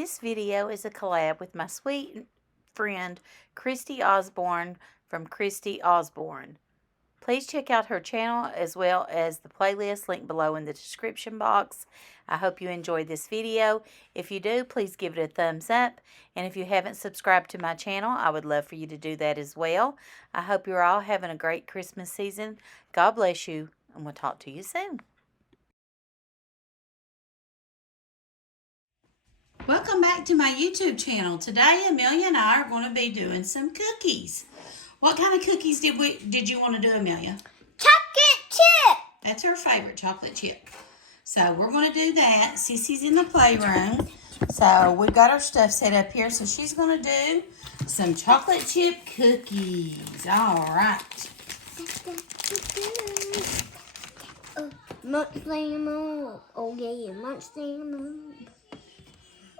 This video is a collab with my sweet friend Christy Osborne from Christy Osborne. Please check out her channel as well as the playlist linked below in the description box. I hope you enjoyed this video. If you do, please give it a thumbs up. And if you haven't subscribed to my channel, I would love for you to do that as well. I hope you're all having a great Christmas season. God bless you, and we'll talk to you soon. Welcome back to my YouTube channel. Today, Amelia and I are going to be doing some cookies. What kind of cookies did you want to do, Amelia? Chocolate chip. That's her favorite, chocolate chip. So we're going to do that. Sissy's in the playroom. So we've got our stuff set up here. So she's going to do some chocolate chip cookies. All right. Munch them up. Oh yeah, munch them up.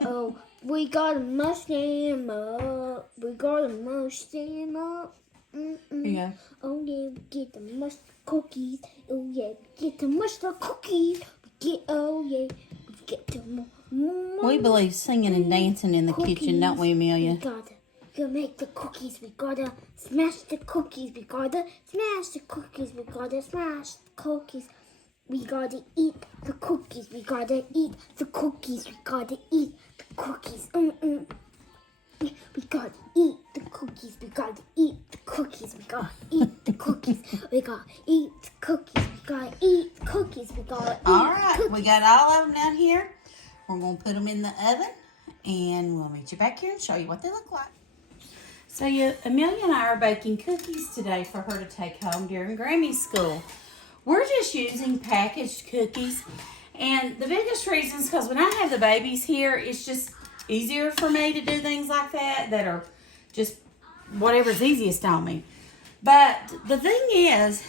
Oh, we gotta munch them up. We gotta munch them up. Yeah. Oh yeah, we get the mush cookies. Oh yeah, we get to mush the cookies. We get to We believe singing and dancing in the kitchen, don't we, Amelia? We make the cookies. We gotta smash the cookies. We gotta smash the cookies. We gotta smash the cookies. We gotta eat the cookies. We gotta eat the cookies. We gotta eat the cookies. We gotta eat the cookies. We gotta eat the cookies. We gotta eat the cookies. We gotta eat the cookies. We gotta eat the cookies. We gotta eat All right, cookies. we got all of them down here. We're going to put them in the oven, and we'll meet you back here and show you what they look like. So Amelia and I are baking cookies today for her to take home during Grammy's school. We're just using packaged cookies, and the biggest reason is because when I have the babies here, it's just easier for me to do things like that are just whatever's easiest on me. But the thing is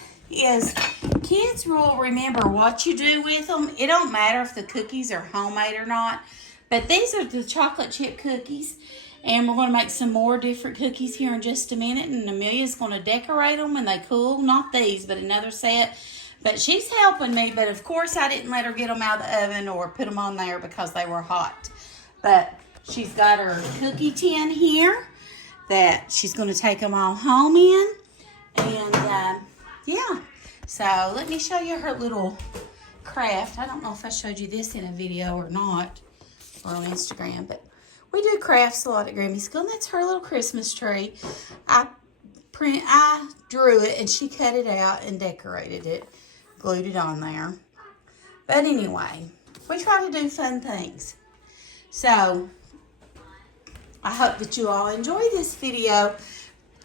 kids will remember what you do with them. It don't matter if the cookies are homemade or not. But these are the chocolate chip cookies. And we're going to make some more different cookies here in just a minute. And Amelia's going to decorate them when they cool. Not these, but another set. But she's helping me. But of course, I didn't let her get them out of the oven or put them on there because they were hot. But she's got her cookie tin here that she's going to take them all home in. And yeah. So let me show you her little craft. I don't know if I showed you this in a video or not, or on Instagram, but we do crafts a lot at Grammy School, and that's her little Christmas tree. I drew it, and she cut it out and decorated it, glued it on there. But anyway, we try to do fun things. So I hope that you all enjoy this video.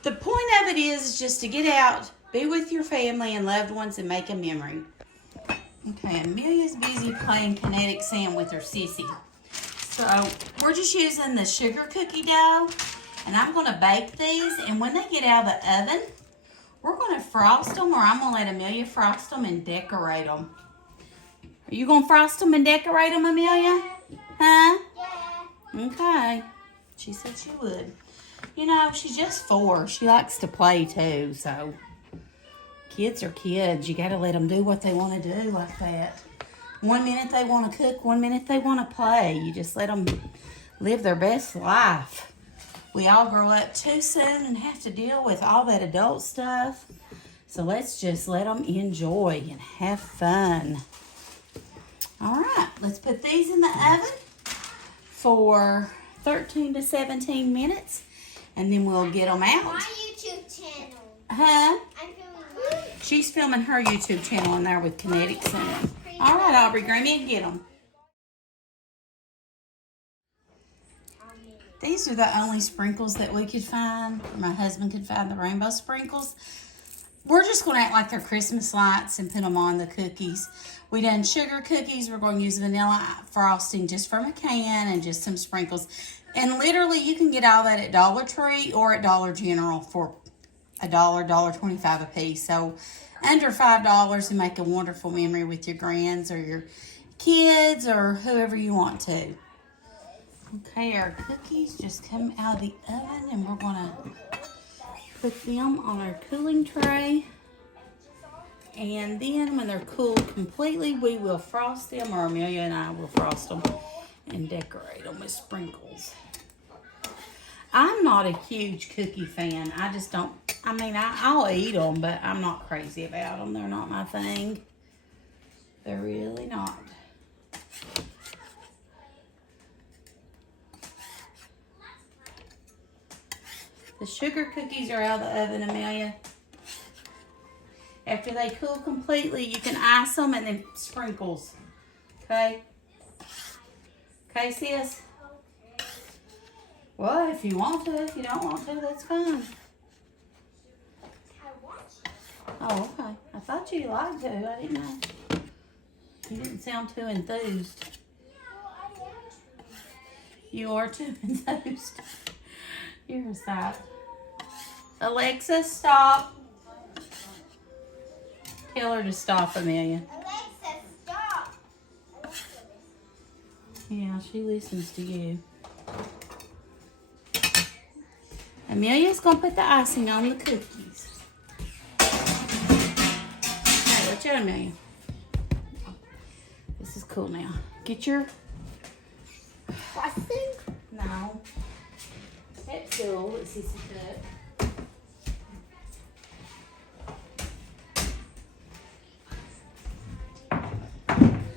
The point of it is just to get out, be with your family and loved ones, and make a memory. Okay, Amelia's busy playing kinetic sand with her sissy. So we're just using the sugar cookie dough, and I'm going to bake these. And when they get out of the oven, we're going to frost them, or I'm going to let Amelia frost them and decorate them. Are you going to frost them and decorate them, Amelia? Huh? Yeah. Okay. She said she would. You know, she's just 4. She likes to play too, so kids are kids. You got to let them do what they want to do like that. One minute they want to cook, one minute they want to play. You just let them live their best life. We all grow up too soon and have to deal with all that adult stuff. So let's just let them enjoy and have fun. All right, let's put these in the oven for 13 to 17 minutes, and then we'll get them out. My YouTube channel. Huh? I'm filming mine. She's filming her YouTube channel in there with kinetic sand. All right, Aubrey, Grammy, and get them. These are the only sprinkles that we could find. My husband could find the rainbow sprinkles. We're just going to act like they're Christmas lights and put them on the cookies. We done sugar cookies. We're going to use vanilla frosting just from a can and just some sprinkles. And literally, you can get all that at Dollar Tree or at Dollar General for $1, $1.25 a piece. So under $5 and make a wonderful memory with your grands or your kids or whoever you want to. Okay, our cookies just come out of the oven, and we're going to put them on our cooling tray. And then when they're cooled completely, we will frost them, or Amelia and I will frost them. and decorate them with sprinkles. I'm not a huge cookie fan. I just don't, I mean, I'll eat them, but I'm not crazy about them. They're not my thing. They're really not. The sugar cookies are out of the oven, Amelia. After they cool completely, you can ice them and then sprinkles. Okay? Okay, sis? Well, if you want to. If you don't want to, that's fine. Oh, okay. I thought you liked to. I didn't know. You didn't sound too enthused. You are too enthused. You're a sight. Alexa, stop. Tell her to stop, Amelia. Alexa, stop. Yeah, she listens to you. Amelia's gonna put the icing on the cookies. Hey, watch out, Amelia. This is cool now. Get your... Frosting? No. That's cool. Let's see some cut.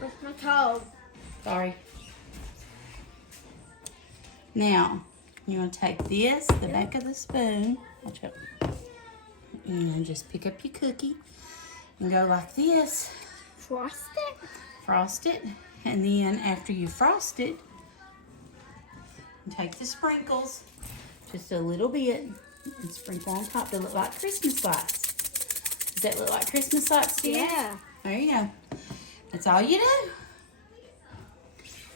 With my toe. Sorry. Now, you're going to take this, the back of the spoon, watch out, and just pick up your cookie and go like this. Frost it? Frost it, and then after you frost it, take the sprinkles, just a little bit, and sprinkle on top to look like Christmas lights. Does that look like Christmas lights to you? Yeah. There you go. That's all you do.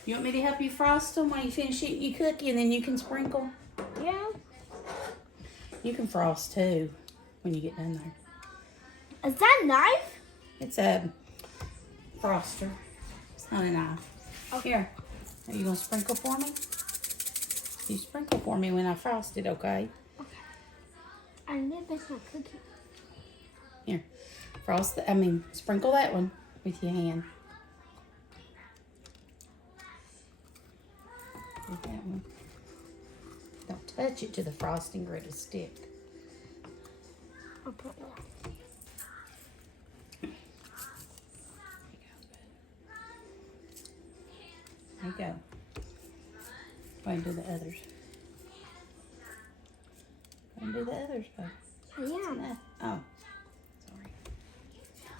You want me to help you frost them while you finish eating your cookie, and then you can sprinkle? Yeah. You can frost too when you get done there. Is that a knife? It's a froster. It's not a knife. Okay. Here. Are you going to sprinkle for me? You sprinkle for me when I frost it, okay? I need this one cookie. Here. Sprinkle that one with your hand. With that one. Don't touch it to the frosting or it'll stick. I'll put it out. There you go. Go ahead and do the others. Go ahead and do the others, babe. Yeah. Oh, sorry.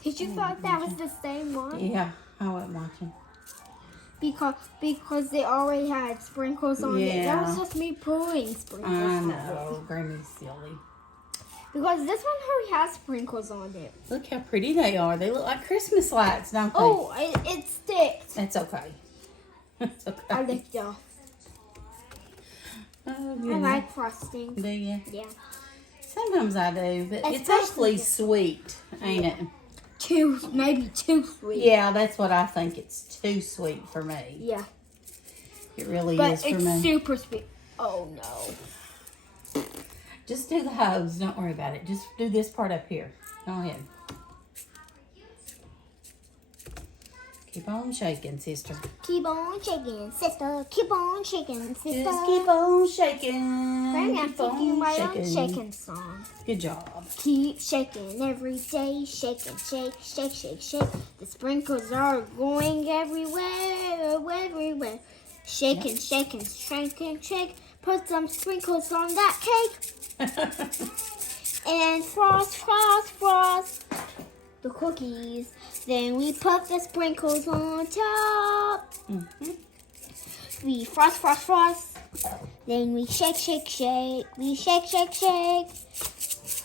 Did you thought that was the same one? Yeah, I wasn't watching. Because they already had sprinkles on it. That Yeah. was just me putting sprinkles I on it. know, Grammy's silly. Because this one already has sprinkles on it. Look how pretty they are. They look like Christmas lights, don't they? Oh, it sticks. That's okay. It's okay. I licked it off. Oh, I yeah. like frosting. Do you? Yeah. Sometimes I do, but it's Especially awfully the- sweet, ain't it? Maybe too sweet. Yeah, that's what I think. It's too sweet for me. Yeah. It really But is for it's me. super sweet. Oh no. Just do the hose. Don't worry about it. Just do this part up here. Go ahead. Keep on shaking, sister. Keep on shaking, sister. Keep on shaking, sister. Just keep on shaking. Right now, I'm Keep on singing my own shaking song. Good job. Keep shaking every day, shake and shake, shake, shake, shake. The sprinkles are going everywhere, everywhere. Shake and shake and shake and shake. Put some sprinkles on that cake and frost, frost, frost the cookies. Then we put the sprinkles on top. We frost, frost, frost. Then we shake, shake, shake. We shake, shake, shake.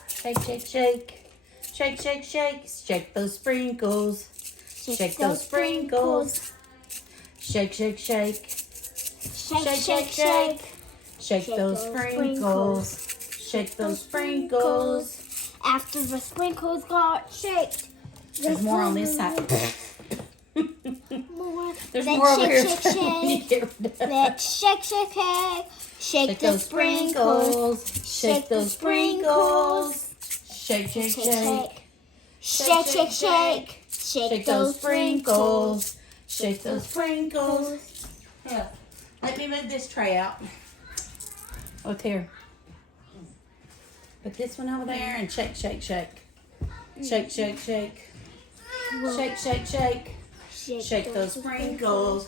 Shake, shake, shake. Shake, shake, shake. Shake those sprinkles. Shake those sprinkles. Shake, shake, shake. Shake, shake, shake. Shake those sprinkles. Shake those sprinkles. After the sprinkles got shaked. There's more on this side. More. There's Let's more over shake, here. shake, when you shake. get rid of it. Let's shake, shake, shake. Shake Shake the those sprinkles. sprinkles. Shake those sprinkles. Shake, shake, shake. Shake, shake, shake. Shake those sprinkles. Shake those sprinkles. Yeah. Let me move this tray out. Oh, here. Put this one over there and shake, shake, shake. Shake, shake, shake. Shake, shake, shake. Shake those sprinkles.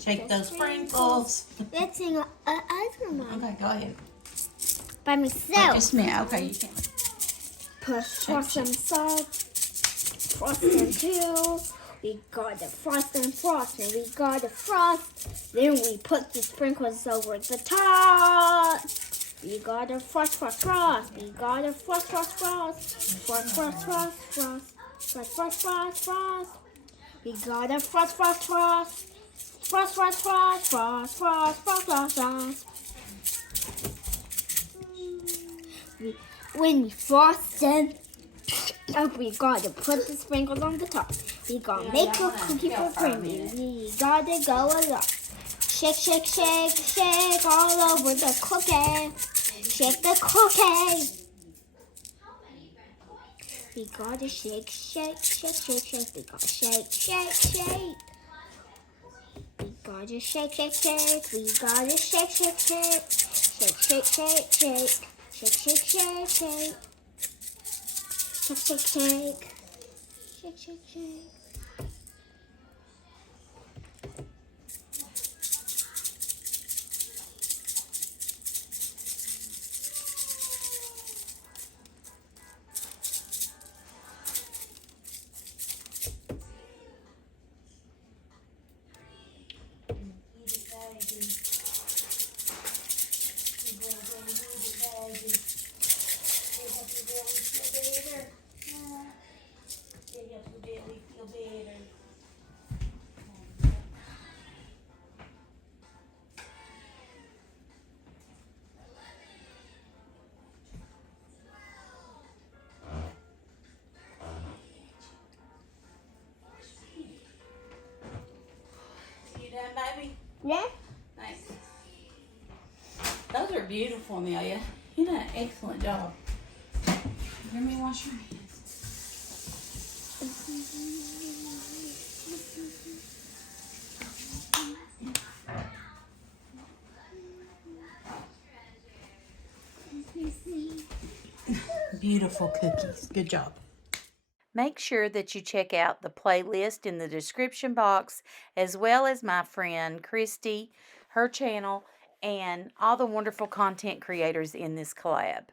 Shake those sprinkles. Let's sing a item one. Okay, go ahead. By myself. Just a minute. Okay, you can. Pour some salt. Frost and pills. We got the frost and frost, and we got the frost. Then we put the sprinkles over the top. We got a frost, frost, frost. We got a frost, frost, frost. Frost, frost, frost, frost. Frost, frost, frost, frost. We got a frost, frost, frost. Frost, frost, frost, frost, frost, frost, frost, frost. When we frost them, we gotta put the sprinkles on the top. We gotta make a cookie for Granny. We gotta go along. Shake, shake, shake, shake all over the cookie. Shake the cookie. We gotta shake, shake, shake, shake, shake. We gotta shake, shake, shake. We gotta shake, shake, shake. We gotta shake, shake, shake. Shake, shake, shake, shake. Shake, shake, shake, shake. Shake, shake, shake. Shake, shake, shake. Baby? Yeah? Thanks. Those are beautiful, Amelia. You did an excellent job. Let me wash your hands. Beautiful cookies. Good job. Make sure that you check out the playlist in the description box, as well as my friend Christy, her channel, and all the wonderful content creators in this collab.